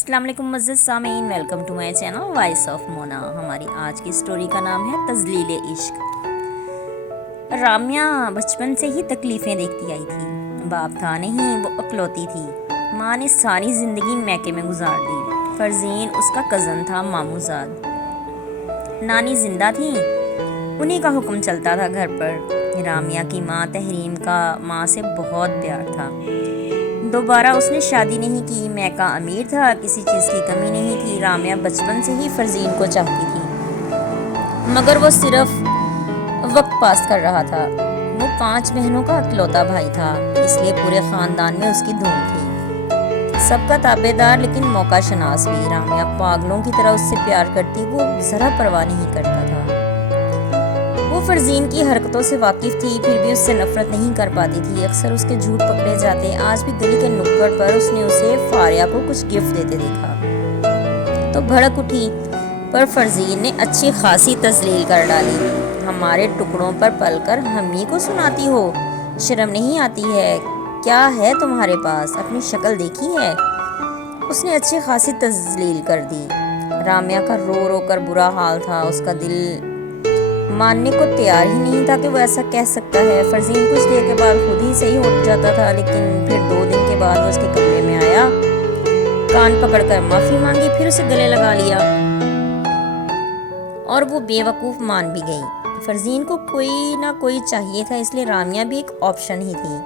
السلام علیکم معزز سامعین، welcome to my channel voice of Mona. ہماری آج کی سٹوری کا نام ہے تذلیل عشق۔ رامیہ بچپن سے ہی تکلیفیں دیکھتی آئی تھی۔ باپ تھا نہیں، وہ اکلوتی تھی۔ ماں نے ساری زندگی میکے میں گزار دی۔ فرزین اس کا کزن تھا، ماموں زاد۔ نانی زندہ تھیں، انہی کا حکم چلتا تھا گھر پر۔ رامیہ کی ماں تحریم کا ماں سے بہت پیار تھا۔ دوبارہ اس نے شادی نہیں کی۔ میکا امیر تھا، کسی چیز کی کمی نہیں تھی۔ رامیہ بچپن سے ہی فرزین کو چاہتی تھی، مگر وہ صرف وقت پاس کر رہا تھا۔ وہ 5 بہنوں کا اکلوتا بھائی تھا، اس لیے پورے خاندان میں اس کی دھوم تھی۔ سب کا تابع دار لیکن موقع شناس بھی۔ رامیہ پاگلوں کی طرح اس سے پیار کرتی، وہ ذرا پرواہ نہیں کرتا تھا۔ وہ فرزین کی حرکتوں سے واقف تھی، پھر بھی اس سے نفرت نہیں کر پاتی تھی۔ اکثر اس کے جھوٹ پکڑے جاتے۔ آج بھی گلی کے نکڑ پر اس نے اسے فاریہ کو کچھ گفٹ دیتے دیکھا تو بھڑک اٹھی، پر فرزین نے اچھی خاصی تذلیل کر ڈالی۔ ہمارے ٹکڑوں پر پل کر ہم ہی کو سناتی ہو، شرم نہیں آتی ہے؟ کیا ہے تمہارے پاس؟ اپنی شکل دیکھی ہے؟ اس نے اچھی خاصی تذلیل کر دی۔ رامیہ کا رو رو کر برا حال تھا، اس کا دل ماننے کو تیار ہی نہیں تھا کہ وہ ایسا کہہ سکتا ہے۔ فرزین کچھ دیر کے بعد خود ہی صحیح ہو جاتا تھا، لیکن پھر 2 دن کے بعد وہ اس کے کمرے میں آیا، کان پکڑ کر معافی مانگی، پھر اسے گلے لگا لیا اور وہ بے وقوف مان بھی گئی۔ فرزین کو کوئی نہ کوئی چاہیے تھا، اس لیے رامیہ بھی ایک آپشن ہی تھی،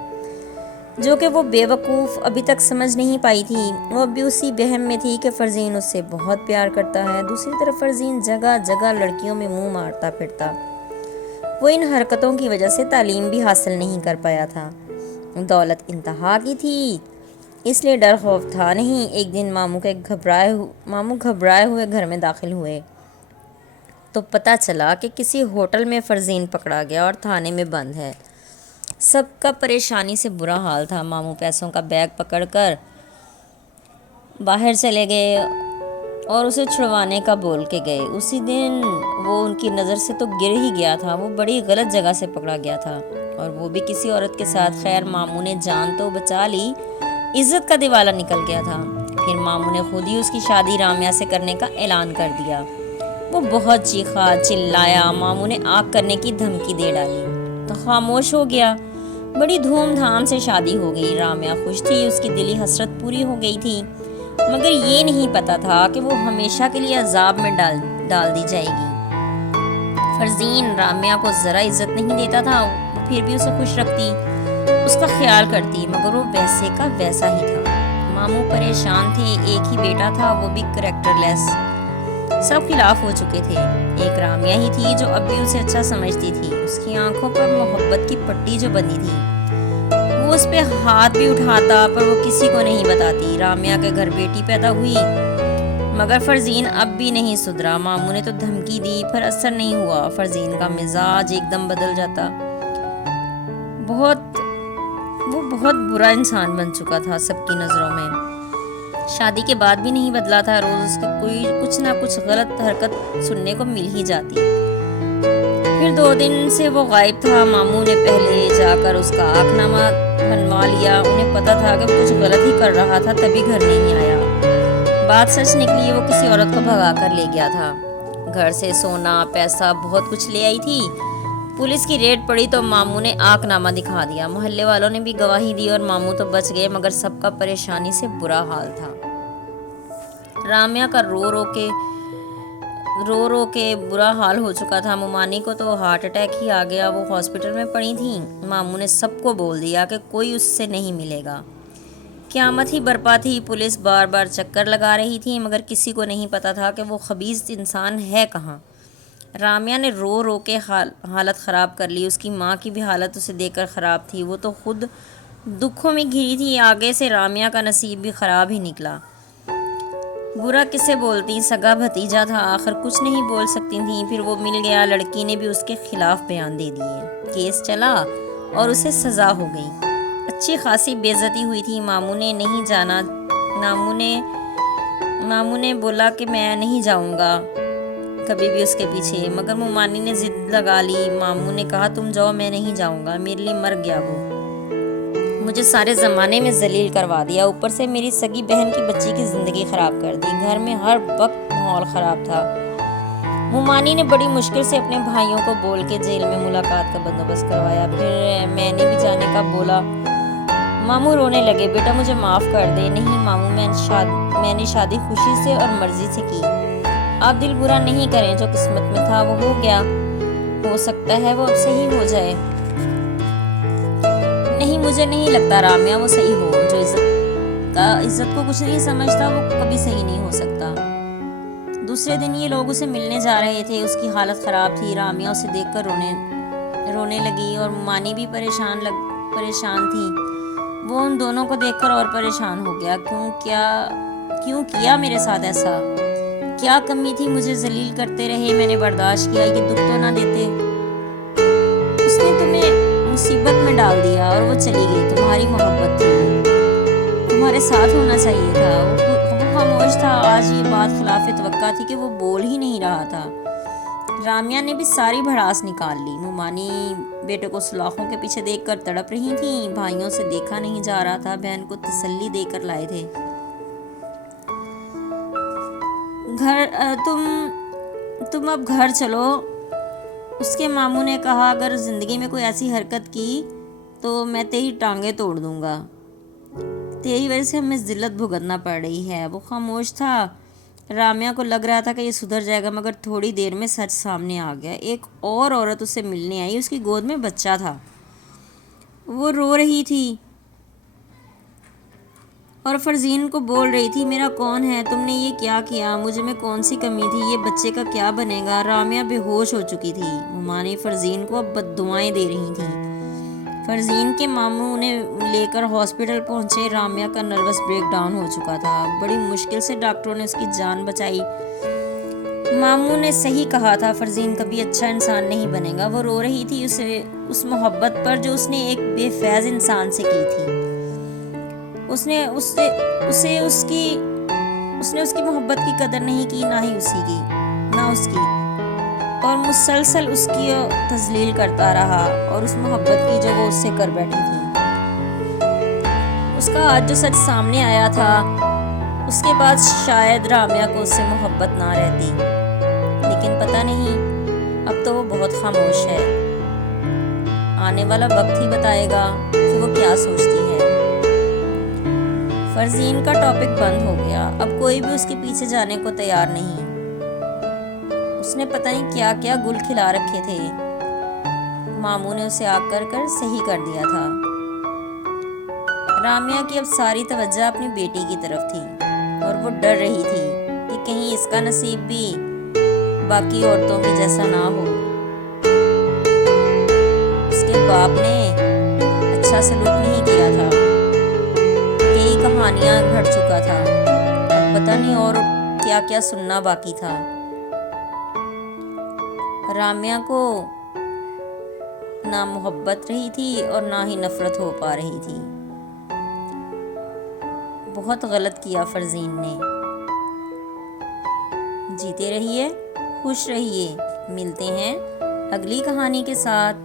جو کہ وہ بے وقوف ابھی تک سمجھ نہیں پائی تھی۔ وہ اب بھی اسی وہم میں تھی کہ فرزین اس سے بہت پیار کرتا ہے۔ دوسری طرف فرزین جگہ جگہ لڑکیوں میں منہ مارتا پھرتا۔ وہ ان حرکتوں کی وجہ سے تعلیم بھی حاصل نہیں کر پایا تھا۔ دولت انتہا کی تھی، اس لیے ڈر خوف تھا نہیں۔ ایک دن ماموں گھبرائے ہوئے گھر میں داخل ہوئے تو پتہ چلا کہ کسی ہوٹل میں فرزین پکڑا گیا اور تھانے میں بند ہے۔ سب کا پریشانی سے برا حال تھا۔ ماموں پیسوں کا بیگ پکڑ کر باہر چلے گئے اور اسے چھڑوانے کا بول کے گئے۔ اسی دن وہ ان کی نظر سے تو گر ہی گیا تھا، وہ بڑی غلط جگہ سے پکڑا گیا تھا، اور وہ بھی کسی عورت کے ساتھ۔ خیر ماموں نے جان تو بچا لی، عزت کا دیوالا نکل گیا تھا۔ پھر ماموں نے خود ہی اس کی شادی رامیہ سے کرنے کا اعلان کر دیا۔ وہ بہت چیخا چلایا، ماموں نے آگ کرنے کی دھمکی دے ڈالی تو خاموش ہو گیا۔ بڑی دھوم دھام سے شادی ہو گئی۔ رامیہ خوش تھی، اس کی دلی حسرت پوری ہو گئی تھی، مگر یہ نہیں پتا تھا کہ وہ ہمیشہ کے لیے عذاب میں ڈال دی جائے گی۔ فرزین رامیہ کو ذرا عزت نہیں دیتا تھا، پھر بھی اسے خوش رکھتی، اس کا خیال کرتی، مگر وہ ویسے کا ویسا ہی تھا۔ ماموں پریشان تھے، ایک ہی بیٹا تھا، وہ بھی کریکٹر لیس، سب خلاف ہو چکے تھے۔ ایک رامیہ ہی تھی جو اب بھی اسے اچھا سمجھتی تھی۔ اس کی آنکھوں پر محبت کی پٹی جو بندھی تھی، وہ اس پہ ہاتھ بھی اٹھاتا، پر وہ کسی کو نہیں بتاتی۔ رامیہ کے گھر بیٹی پیدا ہوئی، مگر فرزین اب بھی نہیں سدھرا۔ ماموں نے تو دھمکی دی، پر اثر نہیں ہوا۔ فرزین کا مزاج ایک دم بدل جاتا۔ وہ بہت برا انسان بن چکا تھا سب کی نظروں میں۔ شادی کے بعد بھی نہیں بدلا تھا، روز اس کی کچھ نہ کچھ غلط حرکت سننے کو مل ہی جاتی۔ پھر 2 دن سے وہ غائب تھا۔ ماموں نے پہلے جا کر اس کا آنکھ نامہ بنوا لیا، انہیں پتا تھا کہ کچھ غلط ہی کر رہا تھا، تبھی گھر نہیں آیا۔ بات سچ نکلی، وہ کسی عورت کو بھگا کر لے گیا تھا۔ گھر سے سونا پیسہ بہت کچھ لے آئی تھی۔ پولیس کی ریڈ پڑی تو ماموں نے آنکھ نامہ دکھا دیا۔ محلے والوں نے بھی گواہی دی اور ماموں تو بچ گئے، مگر سب کا پریشانی سے برا حال تھا۔ رامیہ کا رو رو کے برا حال ہو چکا تھا۔ ممانی کو تو ہارٹ اٹیک ہی آ گیا، وہ ہاسپٹل میں پڑی تھیں۔ ماموں نے سب کو بول دیا کہ کوئی اس سے نہیں ملے گا۔ قیامت ہی برپا تھی۔ پولیس بار بار چکر لگا رہی تھی، مگر کسی کو نہیں پتا تھا کہ وہ خبیث انسان ہے کہاں۔ رامیہ نے رو رو کے حالت خراب کر لی۔ اس کی ماں کی بھی حالت اسے دیکھ کر خراب تھی، وہ تو خود دکھوں میں گھری تھی، آگے سے رامیہ کا نصیب بھی خراب ہی نکلا۔ برا کسے بولتی، سگا بھتیجا تھا، آخر کچھ نہیں بول سکتی تھیں۔ پھر وہ مل گیا، لڑکی نے بھی اس کے خلاف بیان دے دیے، کیس چلا اور اسے سزا ہو گئی۔ اچھی خاصی بے عزتی ہوئی تھی۔ ماموں نے نہیں جانا، ماموں نے بولا کہ میں نہیں جاؤں گا کبھی بھی اس کے پیچھے، مگر ممانی نے ضد لگا لی۔ ماموں نے کہا تم جاؤ، میں نہیں جاؤں گا، میرے لیے مر گیا وہ۔ مجھے سارے زمانے میں ذلیل کروا دیا، اوپر سے میری سگی بہن کی بچی کی زندگی خراب کر دی۔ گھر میں ہر وقت ماحول خراب تھا۔ مومانی نے بڑی مشکل سے اپنے بھائیوں کو بول کے جیل میں ملاقات کا بندوبست کروایا۔ پھر میں نے بھی جانے کا بولا۔ ماموں رونے لگے، بیٹا مجھے معاف کر دے۔ نہیں ماموں، میں نے شادی خوشی سے اور مرضی سے کی، آپ دل برا نہیں کریں، جو قسمت میں تھا وہ ہو گیا، ہو سکتا ہے وہ اب صحیح ہو جائے۔ نہیں مجھے نہیں لگتا رامیا وہ صحیح ہو، جو عزت کو کچھ نہیں سمجھتا وہ کبھی صحیح نہیں ہو سکتا۔ دوسرے دن یہ لوگ اسے ملنے جا رہے تھے، اس کی حالت خراب تھی۔ رامیا اسے دیکھ کر رونے لگی اور مومانی بھی پریشان تھی۔ وہ ان دونوں کو دیکھ کر اور پریشان ہو گیا۔ کیوں کیا میرے ساتھ ایسا؟ کیا کمی تھی؟ مجھے ذلیل کرتے رہے، میں نے برداشت کیا، یہ دکھ تو نہ دیتے۔ اس نے تمہیں مصیبت میں ڈال دیا اور وہ چلی گئی، تمہاری محبت تھی، تمہارے ساتھ ہونا چاہیے تھا۔ وہ خاموش تھا۔ آج یہ بات خلاف توقع تھی کہ وہ بول ہی نہیں رہا تھا۔ رامیا نے بھی ساری بھڑاس نکال لی۔ مومانی بیٹے کو سلاخوں کے پیچھے دیکھ کر تڑپ رہی تھیں۔ بھائیوں سے دیکھا نہیں جا رہا تھا، بہن کو تسلی دے کر لائے تھے۔ تم اب گھر چلو، اس کے ماموں نے کہا، اگر زندگی میں کوئی ایسی حرکت کی تو میں تیری ٹانگیں توڑ دوں گا، تیری وجہ سے ہمیں ذلت بھگتنا پڑ رہی ہے۔ وہ خاموش تھا۔ رامیا کو لگ رہا تھا کہ یہ سدھر جائے گا، مگر تھوڑی دیر میں سچ سامنے آ گیا۔ ایک اور عورت اسے ملنے آئی، اس کی گود میں بچہ تھا، وہ رو رہی تھی اور فرزین کو بول رہی تھی، میرا کون ہے؟ تم نے یہ کیا کیا؟ مجھ میں کون سی کمی تھی؟ یہ بچے کا کیا بنے گا؟ رامیا بے ہوش ہو چکی تھی۔ مومانی فرزین کو اب بددعائیں دے رہی تھیں۔ فرزین کے ماموں انہیں لے کر ہاسپٹل پہنچے۔ رامیا کا نروس بریک ڈاؤن ہو چکا تھا، بڑی مشکل سے ڈاکٹروں نے اس کی جان بچائی۔ ماموں نے صحیح کہا تھا، فرزین کبھی اچھا انسان نہیں بنے گا۔ وہ رو رہی تھی اس محبت پر جو اس نے ایک بے فیض انسان سے کی تھی۔ اس نے اس کی محبت کی قدر نہیں کی، نہ اس کی، اور مسلسل اس کی تذلیل کرتا رہا، اور اس محبت کی جو وہ اس سے کر بیٹھی تھی۔ اس کا آج جو سچ سامنے آیا تھا، اس کے بعد شاید رامیا کو اس سے محبت نہ رہتی، لیکن پتہ نہیں، اب تو وہ بہت خاموش ہے۔ آنے والا وقت ہی بتائے گا کہ وہ کیا سوچتی ہے۔ فرزین کا ٹاپک بند ہو گیا، اب کوئی بھی اس کے پیچھے جانے کو تیار نہیں۔ اس نے پتہ نہیں کیا کیا گل کھلا رکھے تھے۔ ماموں نے اسے آگ کر صحیح کر دیا تھا۔ رامیا کی اب ساری توجہ اپنی بیٹی کی طرف تھی، اور وہ ڈر رہی تھی کہ کہیں اس کا نصیب بھی باقی عورتوں کی جیسا نہ ہو۔ اس کے باپ نے اچھا سلوک نہیں کیا تھا، کئی کہانیاں گھڑ چکا تھا، اب پتہ نہیں اور کیا کیا سننا باقی تھا۔ رامیا کو نہ محبت رہی تھی اور نہ ہی نفرت ہو پا رہی تھی۔ بہت غلط کیا فرزین نے۔ جیتے رہیے، خوش رہیے، ملتے ہیں اگلی کہانی کے ساتھ۔